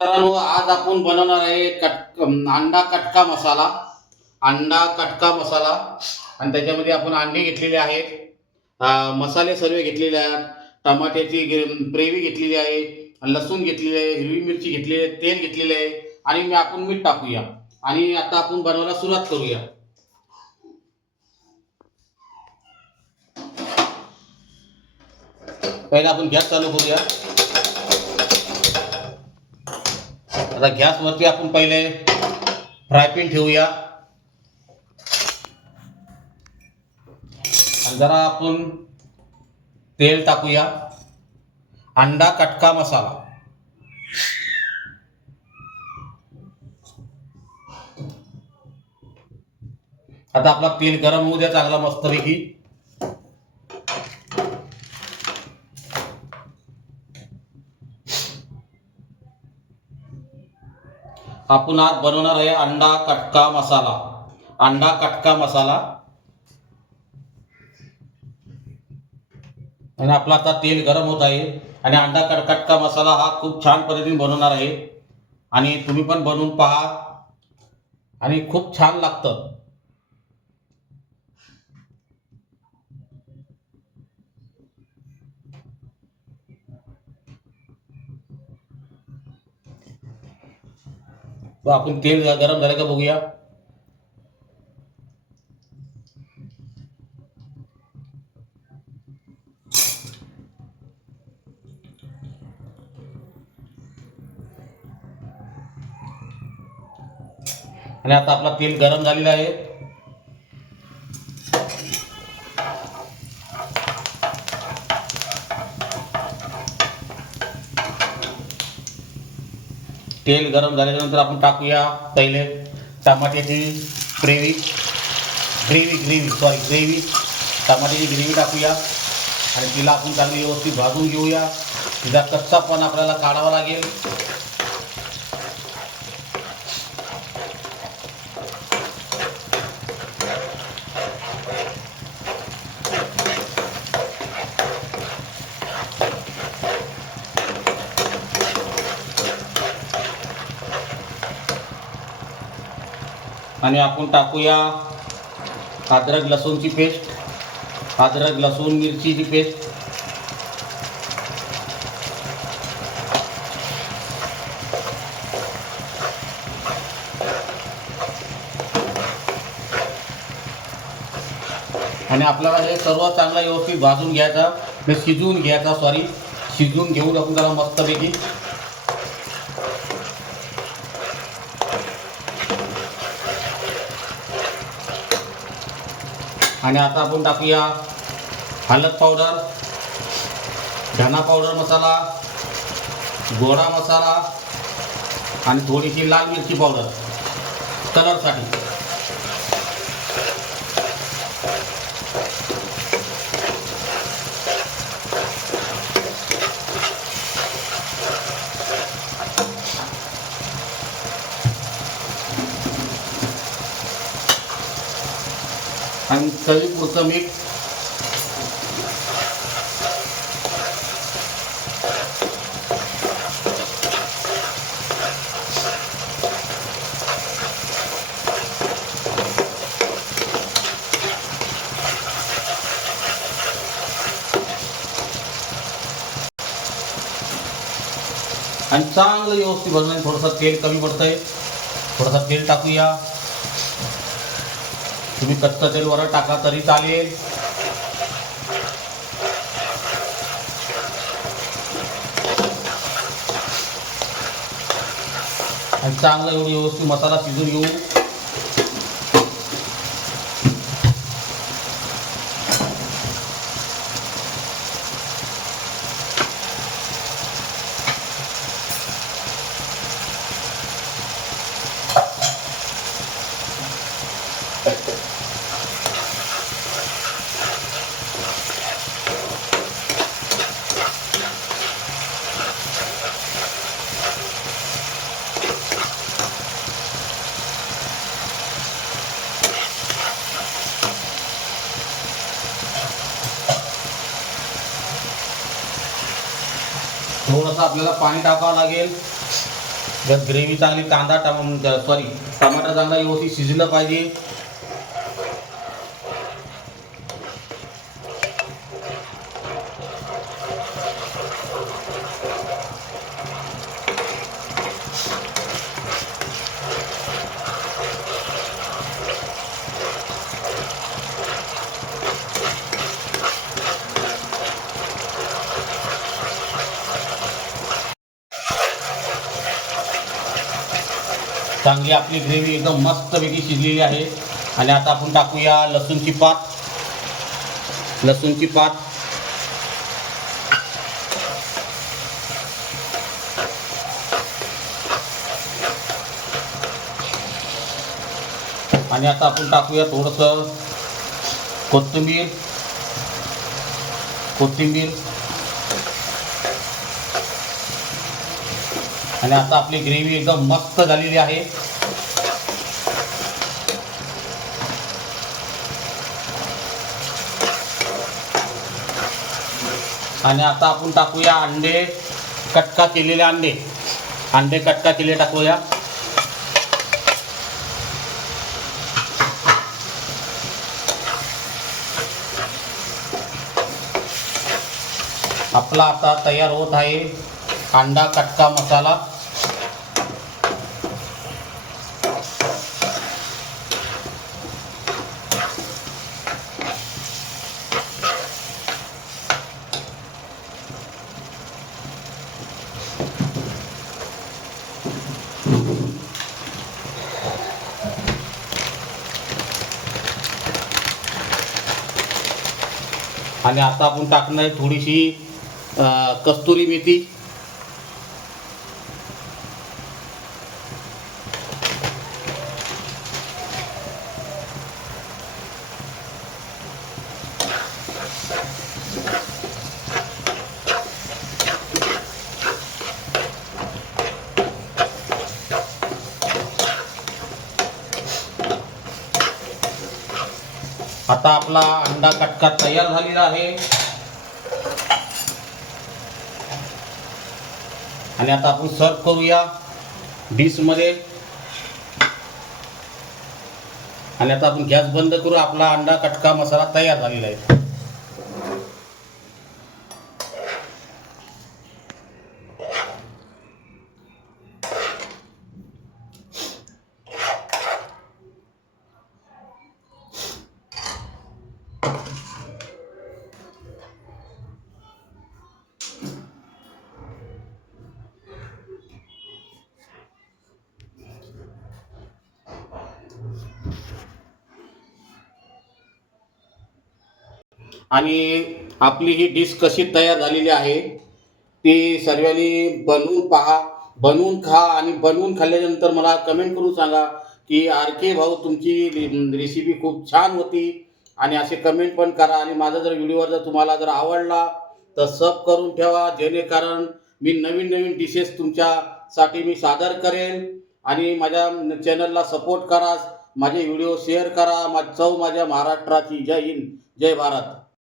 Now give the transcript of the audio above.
मित्रांनो, आज आपण बनवणार आहे अंडा कटका मसाला. अंडा कटका मसाला. आणि त्याच्यामध्ये आपण अंडे घेतलेले आहेत, मसाले सर्व घेतलेले आहेत, टमाट्याची ग्रेव्ही घेतलेली आहे, लसूण घेतलेली आहे, हिरवी मिरची घेतलेली आहे, तेल घेतलेले आहे आणि आपण मीठ टाकूया आणि आता आपण बनवायला सुरुवात करूया. पहिले आपण गॅस चालू करूया. आता गॅसवरती आपण पहिले फ्राय पॅन ठेवूया आणि जरा आपण तेल टाकूया. अंडा कटका मसाला. आता आपला तेल गरम होऊ द्या चांगला मस्तपैकी. आपण आज बनवणार आहे अंडा कटका मसाला. अंडा कटका मसाला. आणि आपला आता तेल गरम होत आहे आणि अंडा कटका मसाला हा खूप छान पद्धतीने बनवणार आहे आणि तुम्ही पण बनवून पहा आणि खूप छान लागतं. तो आपण तेल गरम झालं का बघूया. आणि आता आपला तेल गरम झालेला आहे. तेल गरम झाल्यानंतर आपण टाकूया पहिले टमाट्याची ग्रेव्ही. टमाट्याची ग्रेव्ही टाकूया आणि तिला आपण चांगली व्यवस्थित भाजून घेऊया. तिचा कच्चा पण आपल्याला काढावा लागेल. आणि आपण टाकूया अद्रक लसूणची पेस्ट. अद्रक लसूण मिरचीची पेस्ट. आणि आपल्याला हे सर्व चांगलं व्यवस्थित भाजून घ्यायचं, शिजवून घ्यायचा. शिजवून घेऊन आपण त्याला मस्तपैकी. आणि आता आपण टाकूया हळद पावडर, धना पावडर मसाला, गोडा मसाला आणि थोडीशी लाल मिरची पावडर कलरसाठी. आणि चवीपुरतं मीठ. आणि चांगलं व्यवस्थित भाजून. थोडंसं तेल कमी पडतंय, थोडंसं तेल टाकूया. तुम्ही कच्चं तेल वर टाका तरी चालेल. आणि चांगलं एवढी व्यवस्थित मसाला शिजून घेऊ. थोडंसं आपल्याला पाणी टाकावं लागेल. ग्रेव्ही चांगली टमाटर चांगला व्यवस्थित शिजलं पाहिजे. चांगली आपली ग्रेव्ही एकदम मस्तपैकी शिजलेली आहे. आणि आता आपण टाकूया लसूणची पात. आणि आता आपण टाकूया थोडंसं कोथिंबीर. आणि आता आपली ग्रेव्ही एकदम मस्त झालेली आहे. आणि आता आपण टाकूया अंडे कटका केलेले टाकूया. आपला आता तयार होत आहे अंडा कटका मसाला. आणि आता आपण टाकणार आहे थोडीशी कस्तुरी मेथी. आता आपला अंडा कटका तयार झालेला आहे. आणि आता आपण सर्व करूया डिशमध्ये. आणि आता आपण गॅस बंद करू. आपला अंडा कटका मसाला तयार झालेला आहे. आणि आपली ही डिश कशी तयार झालेली आहे ती सर्वांनी बनवून पहा, बनवून खा. आणि बनवून खाल्ल्यानंतर मला कमेंट करून सांगा की RK भाऊ तुमची रेसिपी खूप छान होती. आणि असे कमेंट पण करा. आणि माझा जर व्हिडिओ जर तुम्हाला जर आवडला तर सब करून ठेवा, जेणेकरून मी नवीन नवीन डिशेस तुमच्यासाठी मी सादर करेन. आणि माझ्या चॅनलला सपोर्ट करा, माझे व्हिडिओ शेअर करा. माझ्या महाराष्ट्राची. जय हिंद, जय भारत.